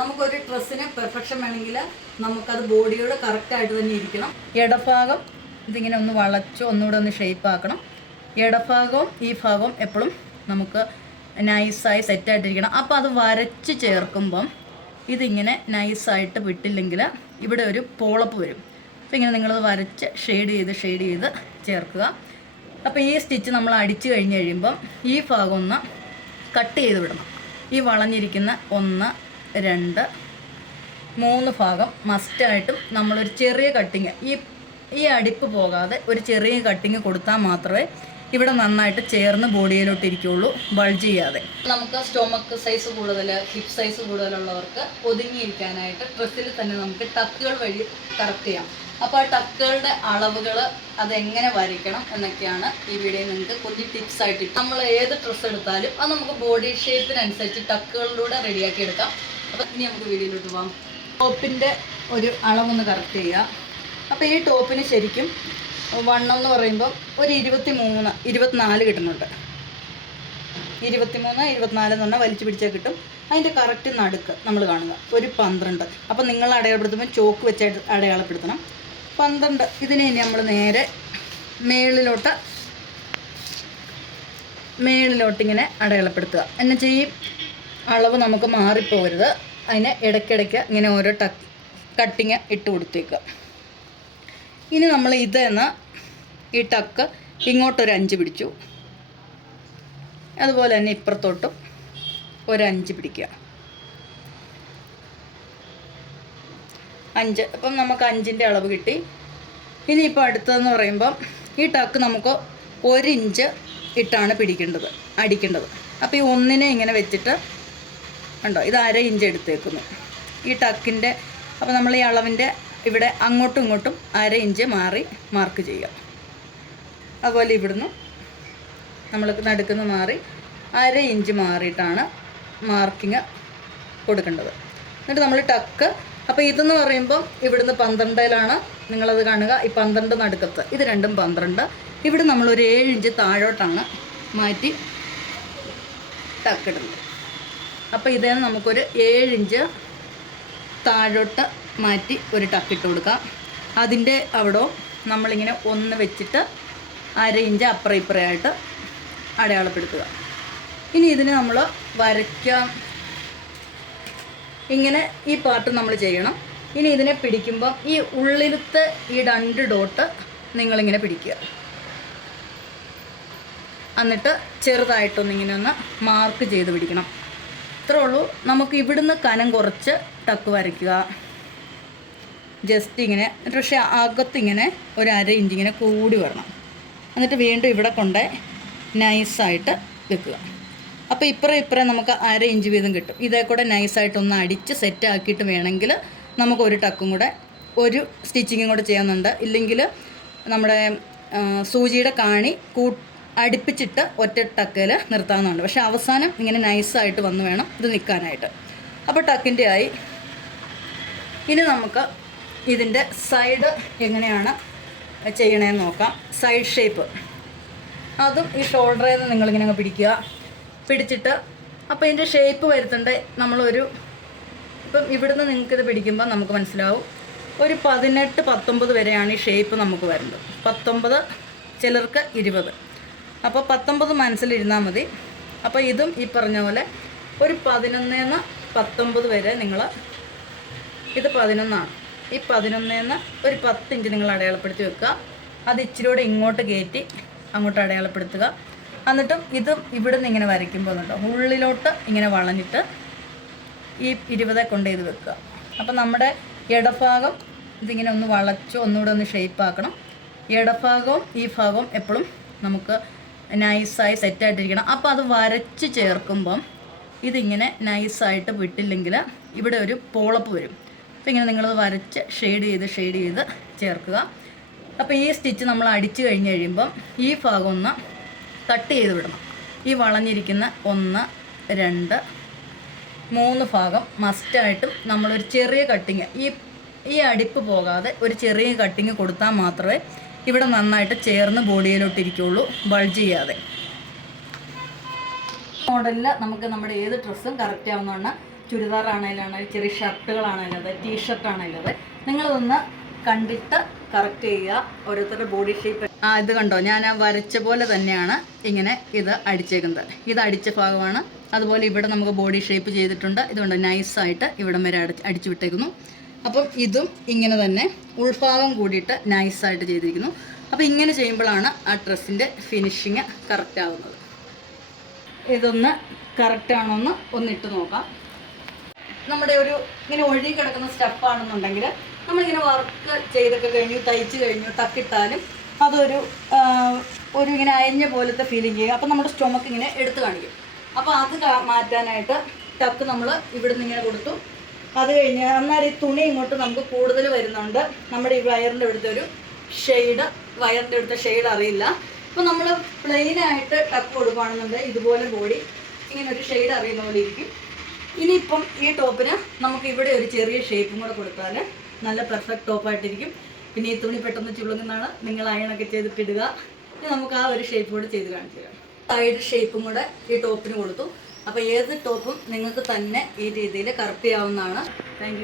നമുക്കൊരു ഡ്രസ്സിന് പെർഫെക്ഷൻ വേണമെങ്കിൽ നമുക്കത് ബോഡിയോട് കറക്റ്റായിട്ട് തന്നെ ഇരിക്കണം. ഇടഭാഗം ഇതിങ്ങനെ ഒന്ന് വളച്ച് ഒന്നുകൂടെ ഒന്ന് ഷേപ്പ് ആക്കണം. ഇടഭാഗവും ഈ ഭാഗവും എപ്പോഴും നമുക്ക് നൈസായി സെറ്റായിട്ടിരിക്കണം അപ്പോൾ അത് വരച്ച് ചേർക്കുമ്പം ഇതിങ്ങനെ നൈസായിട്ട് വിട്ടില്ലെങ്കിൽ ഇവിടെ ഒരു പോളപ്പ് വരും. അപ്പോൾ ഇങ്ങനെ നിങ്ങളത് വരച്ച് ഷെയ്ഡ് ചെയ്ത് ഷെയ്ഡ് ചെയ്ത് ചേർക്കുക. അപ്പോൾ ഈ സ്റ്റിച്ച് നമ്മൾ അടിച്ചു കഴിഞ്ഞ് കഴിയുമ്പം ഈ ഭാഗം ഒന്ന് കട്ട് ചെയ്ത് വിടണം. ഈ വളഞ്ഞിരിക്കുന്ന ഒന്ന് രണ്ട്. മൂന്ന് ഭാഗം മസ്റ്റായിട്ടും നമ്മളൊരു ചെറിയ കട്ടിങ് ഈ ഈ അടിപ്പ് പോകാതെ ഒരു ചെറിയ കട്ടിങ് കൊടുത്താൽ മാത്രമേ ഇവിടെ നന്നായിട്ട് ചേർന്ന് ബോഡിയിലോട്ട് ഇരിക്കുകയുള്ളൂ ബൾജ് ചെയ്യാതെ. നമുക്ക് സ്റ്റൊമക്ക് സൈസ് കൂടുതൽ ഹിപ്പ് സൈസ് കൂടുതലുള്ളവർക്ക് ഒതുങ്ങിയിരിക്കാനായിട്ട് ഡ്രസ്സിൽ തന്നെ നമുക്ക് ടക്കുകൾ വഴി കറക്റ്റ് ചെയ്യാം. അപ്പോൾ ആ ടക്കുകളുടെ അളവുകൾ അതെങ്ങനെ വരയ്ക്കണം എന്നൊക്കെയാണ് ഈ വീഡിയോ നിങ്ങൾക്ക് കുറച്ച് ടിപ്സ് ആയിട്ട് നമ്മൾ ഏത് ഡ്രസ്സ് എടുത്താലും അത് നമുക്ക് ബോഡി ഷേപ്പിനനുസരിച്ച് ടക്കുകളിലൂടെ റെഡിയാക്കി എടുക്കാം. അപ്പോൾ ഇനി നമുക്ക് വീഡിയോയിലോട്ട് പോകാം ടോപ്പിന്റെ ഒരു അളവൊന്ന് കറക്റ്റ് ചെയ്യുക അപ്പോൾ ഈ ടോപ്പിന് ശരിക്കും വണ്ണം എന്ന് പറയുമ്പോൾ ഒരു ഇരുപത്തി മൂന്ന് ഇരുപത്തിനാല് കിട്ടുന്നുണ്ട്. ഇരുപത്തിമൂന്ന് ഇരുപത്തിനാല് എന്ന് പറഞ്ഞാൽ വലിച്ചു പിടിച്ചാൽ കിട്ടും. അതിന്റെ കറക്റ്റ് നടുക്ക് നമ്മൾ കാണുക. ഒരു പന്ത്രണ്ട്. അപ്പോൾ നിങ്ങൾ അടയാളപ്പെടുത്തുമ്പോൾ ചോക്ക് വെച്ച് അടയാളപ്പെടുത്തണം. പന്ത്രണ്ട്. ഇതിനെ ഇനി നമ്മൾ നേരെ മേളിലോട്ട് മേളിലോട്ടിങ്ങനെ അടയാളപ്പെടുത്തുക. എന്നുവെച്ചാൽ ഈ അളവ് നമുക്ക് മാറിപ്പോകരുത്. അതിന് ഇടയ്ക്കിടയ്ക്ക് ഇങ്ങനെ ഓരോ ടക്ക് കട്ടിങ് ഇട്ട് കൊടുത്തേക്കുക. ഇനി നമ്മൾ ഇതെന്ന് ഈ ടക്ക് ഇങ്ങോട്ടൊരു അഞ്ച് പിടിച്ചു. അതുപോലെ തന്നെ ഇപ്പുറത്തോട്ടും ഒരഞ്ച് പിടിക്കുക. അഞ്ച്. അപ്പം നമുക്ക് അഞ്ചിന്റെ അളവ് കിട്ടി. ഇനിയിപ്പോൾ അടുത്തതെന്ന് പറയുമ്പം ഈ ടക്ക് നമുക്ക് ഒരു ഇഞ്ച് ഇട്ടാണ് പിടിക്കേണ്ടത് അടിക്കേണ്ടത്. അപ്പോൾ ഈ ഒന്നിനെ ഇങ്ങനെ വെച്ചിട്ട് ഉണ്ടോ? ഇത് അര ഇഞ്ച് എടുത്തേക്കുന്നു. ഈ ടക്കിന്റെ അപ്പോൾ നമ്മൾ ഈ അളവിന്റെ ഇവിടെ അങ്ങോട്ടും ഇങ്ങോട്ടും അര ഇഞ്ച് മാറി മാർക്ക് ചെയ്യുക. അതുപോലെ ഇവിടുന്ന് നമ്മൾ നടുക്കുന്ന മാറി അര ഇഞ്ച് മാറിയിട്ടാണ് മാർക്കിങ് കൊടുക്കേണ്ടത്. എന്നിട്ട് നമ്മൾ ടക്ക് അപ്പോൾ ഇതെന്ന് പറയുമ്പം ഇവിടുന്ന് പന്ത്രണ്ടിലാണ് നിങ്ങളത് കാണുക. ഈ പന്ത്രണ്ട് നടുക്കത്ത് ഇത് രണ്ടും പന്ത്രണ്ട്. ഇവിടെ നമ്മളൊരു ഏഴ് ഇഞ്ച് താഴോട്ടാണ് മാറ്റി ടക്കിടുന്നത് അപ്പോൾ ഇതേ നമുക്കൊരു ഏഴിഞ്ച് താഴോട്ട് മാറ്റി ഒരു ടക്കിട്ട് കൊടുക്കാം. അതിന്റെ അവിടെ നമ്മളിങ്ങനെ ഒന്ന് വെച്ചിട്ട് അര ഇഞ്ച് അപ്പുറം ഇപ്പുറയായിട്ട് അടയാളപ്പെടുത്തുക. ഇനി ഇതിന് നമ്മൾ വരയ്ക്കാം. ഇങ്ങനെ ഈ പാർട്ട് നമ്മൾ ചെയ്യണം. ഇനി ഇതിനെ പിടിക്കുമ്പോൾ ഈ ഉള്ളിലത്തെ ഈ രണ്ട് ഡോട്ട് നിങ്ങളിങ്ങനെ പിടിക്കുക. എന്നിട്ട് ചെറുതായിട്ടൊന്നിങ്ങനെ ഒന്ന് മാർക്ക് ചെയ്ത് പിടിക്കണം. ഇത്രേ ഉള്ളൂ. നമുക്ക് ഇവിടുന്ന് കനം കുറച്ച് ടക്ക് വരയ്ക്കുക. ജസ്റ്റ് ഇങ്ങനെ എന്നിട്ട് പക്ഷേ അകത്തിങ്ങനെ ഒരു അര ഇഞ്ച് ഇങ്ങനെ കൂടി വരണം. എന്നിട്ട് വീണ്ടും ഇവിടെ കൊണ്ട് നൈസായിട്ട് വെക്കുക. അപ്പോൾ ഇപ്പുറം ഇപ്പുറം നമുക്ക് അര ഇഞ്ച് വീതം കിട്ടും. ഇതേ കൂടെ നൈസായിട്ട് ഒന്ന് അടിച്ച് സെറ്റ് ആക്കിയിട്ട് വേണമെങ്കിൽ നമുക്ക് ഒരു ടക്കും കൂടെ ഒരു സ്റ്റിച്ചിങ്ങും കൂടെ ചെയ്യുന്നുണ്ട് ഇല്ലെങ്കിൽ നമ്മുടെ സൂചിയുടെ കാണി കൂ അടുപ്പിച്ചിട്ട് ഒറ്റ ടക്കയിൽ നിർത്താവുന്നതാണ്. പക്ഷേ അവസാനം ഇങ്ങനെ നൈസായിട്ട് വന്ന് വേണം ഇത് നിൽക്കാനായിട്ട് അപ്പോൾ ടക്കിന്റെ ആയി. ഇനി നമുക്ക് ഇതിന്റെ സൈഡ് എങ്ങനെയാണ് ചെയ്യണേന്ന് നോക്കാം. Side shape. അതും ഈ ഷോൾഡറിൽ നിന്ന് നിങ്ങളിങ്ങനെ അങ്ങ് പിടിക്കുക. പിടിച്ചിട്ട് അപ്പോൾ ഇതിന്റെ ഷേപ്പ് വരുത്തേണ്ട? നമ്മളൊരു ഇപ്പം ഇവിടുന്ന് നിങ്ങൾക്കിത് പിടിക്കുമ്പോൾ നമുക്ക് മനസ്സിലാവും. ഒരു പതിനെട്ട് പത്തൊമ്പത് വരെയാണ് ഈ ഷേപ്പ് നമുക്ക് വരുന്നത്. പത്തൊമ്പത് ചിലർക്ക് ഇരുപത്. അപ്പോൾ പത്തൊമ്പത് മനസ്സിലിരുന്നാൽ മതി. അപ്പോൾ ഇതും ഈ പറഞ്ഞ പോലെ ഒരു പതിനൊന്നേന്ന് പത്തൊമ്പത് വരെ നിങ്ങൾ ഇത് പതിനൊന്നാണ്. ഈ പതിനൊന്നേന്ന് ഒരു പത്ത് ഇഞ്ച് നിങ്ങൾ അടയാളപ്പെടുത്തി വെക്കുക. അത് ഇച്ചിരിയോടെ ഇങ്ങോട്ട് കയറ്റി അങ്ങോട്ട് അടയാളപ്പെടുത്തുക. എന്നിട്ടും ഇത് ഇവിടെ നിന്ന് ഇങ്ങനെ വരയ്ക്കുമ്പോൾ കേട്ടോ ഉള്ളിലോട്ട് ഇങ്ങനെ വളഞ്ഞിട്ട് ഈ ഇരുപതെ കൊണ്ട് ചെയ്ത് വെക്കുക. അപ്പം നമ്മുടെ ഇടഭാഗം ഇതിങ്ങനെ ഒന്ന് വളച്ച് ഒന്നുകൂടെ ഒന്ന് ഷേപ്പ് ആക്കണം. ഇടഭാഗവും ഈ ഭാഗവും എപ്പോഴും നമുക്ക് നൈസായി സെറ്റായിട്ടിരിക്കണം അപ്പോൾ അത് വരച്ച് ചേർക്കുമ്പം ഇതിങ്ങനെ നൈസായിട്ട് വിട്ടില്ലെങ്കിൽ ഇവിടെ ഒരു പോളപ്പ് വരും. അപ്പോൾ ഇങ്ങനെ നിങ്ങളത് വരച്ച് ഷെയ്ഡ് ചെയ്ത് ഷെയ്ഡ് ചെയ്ത് ചേർക്കുക. അപ്പോൾ ഈ സ്റ്റിച്ച് നമ്മൾ അടിച്ചു കഴിഞ്ഞ് കഴിയുമ്പം ഈ ഭാഗം ഒന്ന് കട്ട് ചെയ്ത് വിടണം. ഈ വളഞ്ഞിരിക്കുന്ന ഒന്ന് രണ്ട് മൂന്ന് ഭാഗം മസ്റ്റായിട്ടും നമ്മളൊരു ചെറിയ കട്ടിങ് ഈ ഈ അടിപ്പ് പോകാതെ ഒരു ചെറിയ കട്ടിങ് കൊടുത്താൽ മാത്രമേ ഇവിടെ നന്നായിട്ട് ചേർന്ന് ബോഡിയിലോട്ട് ഇരിക്കുകയുള്ളൂ ബൾജ് ചെയ്യാതെ. മോഡലിൽ നമുക്ക് നമ്മുടെ ഏത് ഡ്രസ്സും കറക്റ്റ് ആവുന്നതാണ്. ചുരിദാറാണേലാണേലും ചെറിയ ഷർട്ടുകളാണേലത് അതെ നിങ്ങളതൊന്ന് കണ്ടിട്ട് കറക്റ്റ് ചെയ്യുക. ഓരോരുത്തരുടെ ബോഡി ഷേപ്പ് ആ ഇത് കണ്ടോ? ഞാൻ ആ വരച്ച പോലെ തന്നെയാണ് ഇങ്ങനെ ഇത് അടിച്ചേക്കുന്നത്. ഇത് അടിച്ച ഭാഗമാണ്. അതുപോലെ ഇവിടെ നമുക്ക് ബോഡി ഷേപ്പ് ചെയ്തിട്ടുണ്ട്. ഇതുകൊണ്ട് നൈസായിട്ട് ഇവിടം വരെ അടിച്ച് അടിച്ചു വിട്ടേക്കുന്നു. അപ്പം ഇതും ഇങ്ങനെ തന്നെ ഉൾഭാഗം കൂടിയിട്ട് നൈസായിട്ട് ചെയ്തിരിക്കുന്നു. അപ്പോൾ ഇങ്ങനെ ചെയ്യുമ്പോഴാണ് ആ ഡ്രസ്സിന്റെ ഫിനിഷിങ് കറക്റ്റ് ആവുന്നത്. ഇതൊന്ന് കറക്റ്റ് ആണോന്ന് ഒന്നിട്ട് നോക്കാം. നമ്മുടെ ഒരു ഇങ്ങനെ ഒഴുകി കിടക്കുന്ന സ്റ്റെപ്പാണെന്നുണ്ടെങ്കിൽ നമ്മളിങ്ങനെ വർക്ക് ചെയ്തൊക്കെ കഴിഞ്ഞു തയ്ച്ച് കഴിഞ്ഞു തക്കിട്ടാലും അതൊരു ഒരു ഇങ്ങനെ അയഞ്ഞ പോലത്തെ ഫീലിംഗ് ചെയ്യും. അപ്പോൾ നമ്മുടെ സ്റ്റൊമക്ക് ഇങ്ങനെ എടുത്ത് കാണിക്കും. അപ്പോൾ അത് മാറ്റാനായിട്ട് ടക്ക് നമ്മൾ ഇവിടുന്ന് ഇങ്ങനെ കൊടുത്തു. അത് കഴിഞ്ഞ് അന്നേരം ഈ തുണി ഇങ്ങോട്ട് നമുക്ക് കൂടുതൽ വരുന്നുണ്ട്. നമ്മുടെ ഈ വയറിന്റെ ഇവിടുത്തെ ഒരു ഷെയ്ഡ് വയറിന്റെ ഇവിടുത്തെ ഷെയ്ഡ് അറിയില്ല. അപ്പോൾ നമ്മൾ പ്ലെയിനായിട്ട് ടക്ക് കൊടുക്കുകയാണെന്നുണ്ടെങ്കിൽ ഇതുപോലെ ബോഡി ഇങ്ങനെ ഒരു ഷെയ്ഡ് അറിയുന്ന പോലെ ഇരിക്കും. ഇനിയിപ്പം ഈ ടോപ്പിന് നമുക്ക് ഇവിടെ ഒരു ചെറിയ ഷേപ്പും കൂടെ കൊടുത്താൽ നല്ല പെർഫെക്റ്റ് ടോപ്പായിട്ടിരിക്കും പിന്നെ ഈ തുണി പെട്ടെന്ന് ചുളുങ്ങുന്നതാണ്. നിങ്ങൾ അയണൊക്കെ ചെയ്തിട്ടിടുക ഇനി നമുക്ക് ആ ഒരു ഷേപ്പ് കൂടെ ചെയ്ത് കാണിച്ചു തരാം. സൈഡ് ഷേപ്പും കൂടെ ഈ ടോപ്പിന് കൊടുത്തു. അപ്പോൾ ഏത് ടോപ്പും നിങ്ങൾക്ക് തന്നെ ഈ രീതിയിൽ കറക്റ്റ് ചെയ്യാവുന്നതാണ്. താങ്ക്